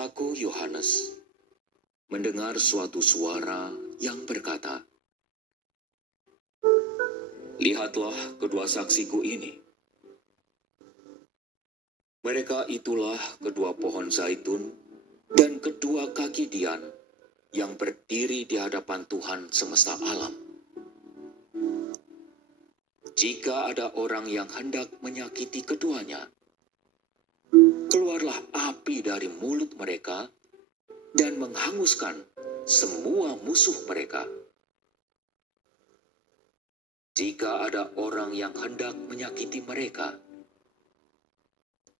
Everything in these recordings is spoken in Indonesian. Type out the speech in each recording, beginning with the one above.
Aku, Yohanes, mendengar suatu suara yang berkata, "Lihatlah kedua saksiku ini. Mereka itulah kedua pohon zaitun dan kedua kaki dian yang berdiri di hadapan Tuhan semesta alam. Jika ada orang yang hendak menyakiti keduanya, keluarlah api dari mulut mereka dan menghanguskan semua musuh mereka. Jika ada orang yang hendak menyakiti mereka,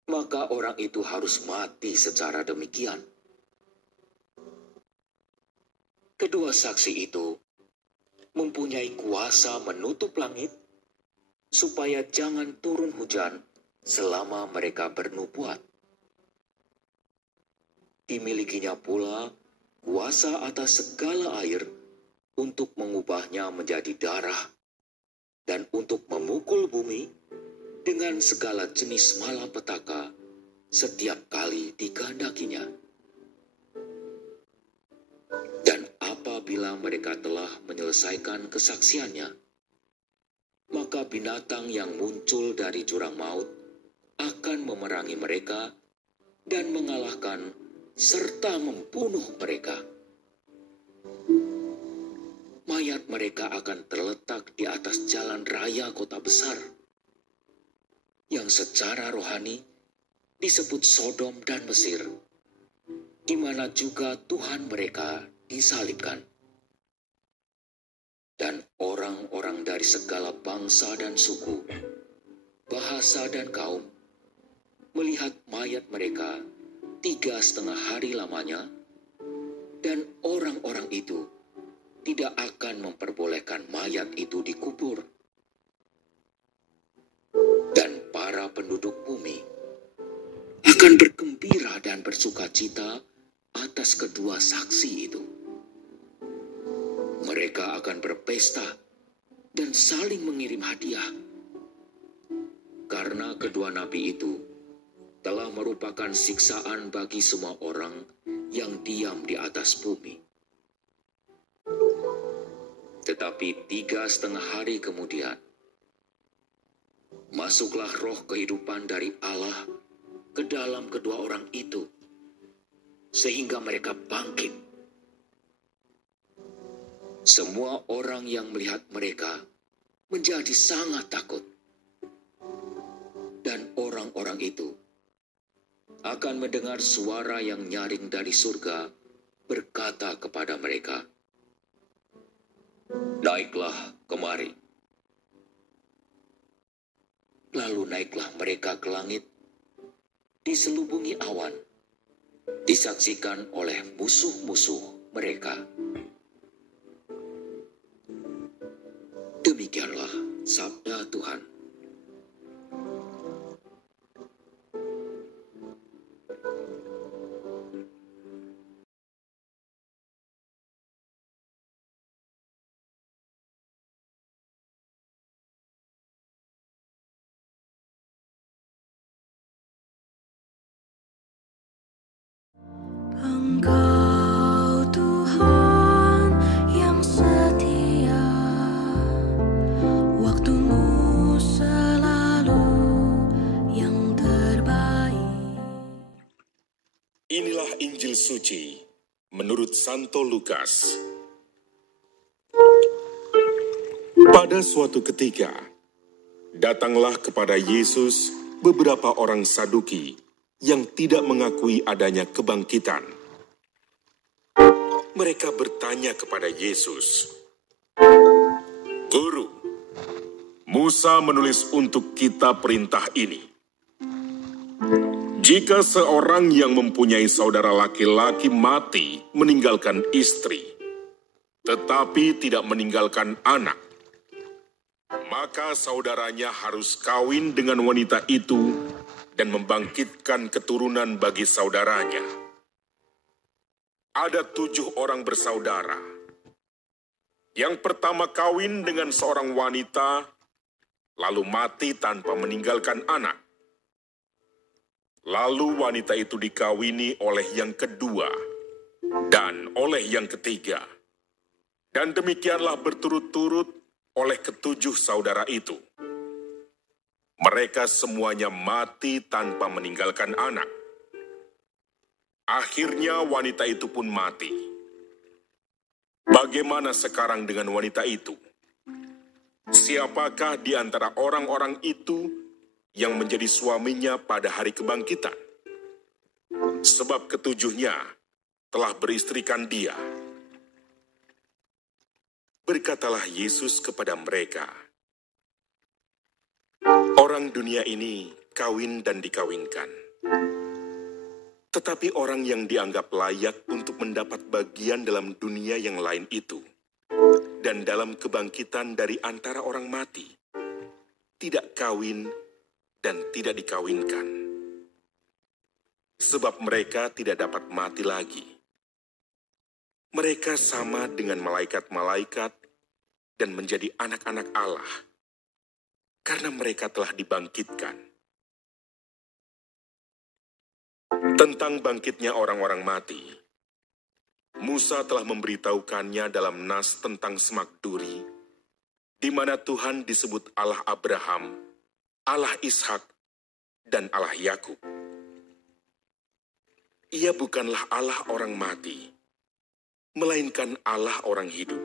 maka orang itu harus mati secara demikian." Kedua saksi itu mempunyai kuasa menutup langit supaya jangan turun hujan selama mereka bernubuat. Dimilikinya pula kuasa atas segala air untuk mengubahnya menjadi darah dan untuk memukul bumi dengan segala jenis malapetaka setiap kali dikehendakinya. Dan apabila mereka telah menyelesaikan kesaksiannya, maka binatang yang muncul dari jurang maut akan memerangi mereka dan mengalahkan serta membunuh mereka. Mayat mereka akan terletak di atas jalan raya kota besar, yang secara rohani disebut Sodom dan Mesir, di mana juga Tuhan mereka disalibkan. Dan orang-orang dari segala bangsa dan suku, bahasa dan kaum, melihat mayat mereka 3,5 hari lamanya, dan orang-orang itu tidak akan memperbolehkan mayat itu dikubur. Dan para penduduk bumi akan bergembira dan bersukacita atas kedua saksi itu. Mereka akan berpesta dan saling mengirim hadiah, karena kedua nabi itu telah merupakan siksaan bagi semua orang yang diam di atas bumi. Tetapi 3,5 hari kemudian, masuklah roh kehidupan dari Allah ke dalam kedua orang itu, sehingga mereka bangkit. Semua orang yang melihat mereka menjadi sangat takut. Dan orang-orang itu akan mendengar suara yang nyaring dari surga berkata kepada mereka, "Naiklah kemari." Lalu naiklah mereka ke langit, diselubungi awan, disaksikan oleh musuh-musuh mereka. Demikianlah sabda Tuhan. Engkau Tuhan yang setia, waktumu selalu yang terbaik. Inilah Injil suci menurut Santo Lukas. Pada suatu ketika, datanglah kepada Yesus beberapa orang Saduki yang tidak mengakui adanya kebangkitan. Mereka bertanya kepada Yesus, "Guru, Musa menulis untuk kita perintah ini. Jika seorang yang mempunyai saudara laki-laki mati meninggalkan istri, tetapi tidak meninggalkan anak, maka saudaranya harus kawin dengan wanita itu dan membangkitkan keturunan bagi saudaranya. Ada 7 orang bersaudara. Yang pertama kawin dengan seorang wanita, lalu mati tanpa meninggalkan anak. Lalu wanita itu dikawini oleh yang kedua dan oleh yang ketiga. Dan demikianlah berturut-turut oleh ketujuh saudara itu. Mereka semuanya mati tanpa meninggalkan anak. Akhirnya wanita itu pun mati. Bagaimana sekarang dengan wanita itu? Siapakah di antara orang-orang itu yang menjadi suaminya pada hari kebangkitan? Sebab ketujuhnya telah beristrikan dia. Berkatalah Yesus kepada mereka, orang dunia ini kawin dan dikawinkan. Tetapi orang yang dianggap layak untuk mendapat bagian dalam dunia yang lain itu, dan dalam kebangkitan dari antara orang mati, tidak kawin dan tidak dikawinkan. Sebab mereka tidak dapat mati lagi. Mereka sama dengan malaikat-malaikat dan menjadi anak-anak Allah, karena mereka telah dibangkitkan. Tentang bangkitnya orang-orang mati, Musa telah memberitahukannya dalam nas tentang semak duri, di mana Tuhan disebut Allah Abraham, Allah Ishak, dan Allah Yakub. Ia bukanlah Allah orang mati, melainkan Allah orang hidup.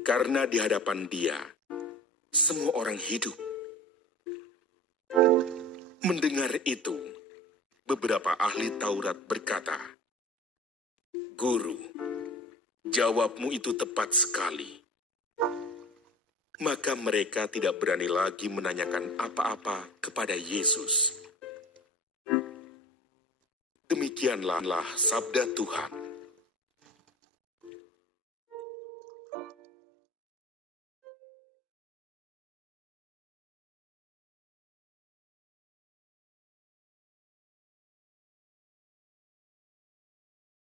Karena di hadapan Dia, semua orang hidup. Mendengar itu, beberapa ahli Taurat berkata, "Guru, jawabmu itu tepat sekali." Maka mereka tidak berani lagi menanyakan apa-apa kepada Yesus. Demikianlah sabda Tuhan.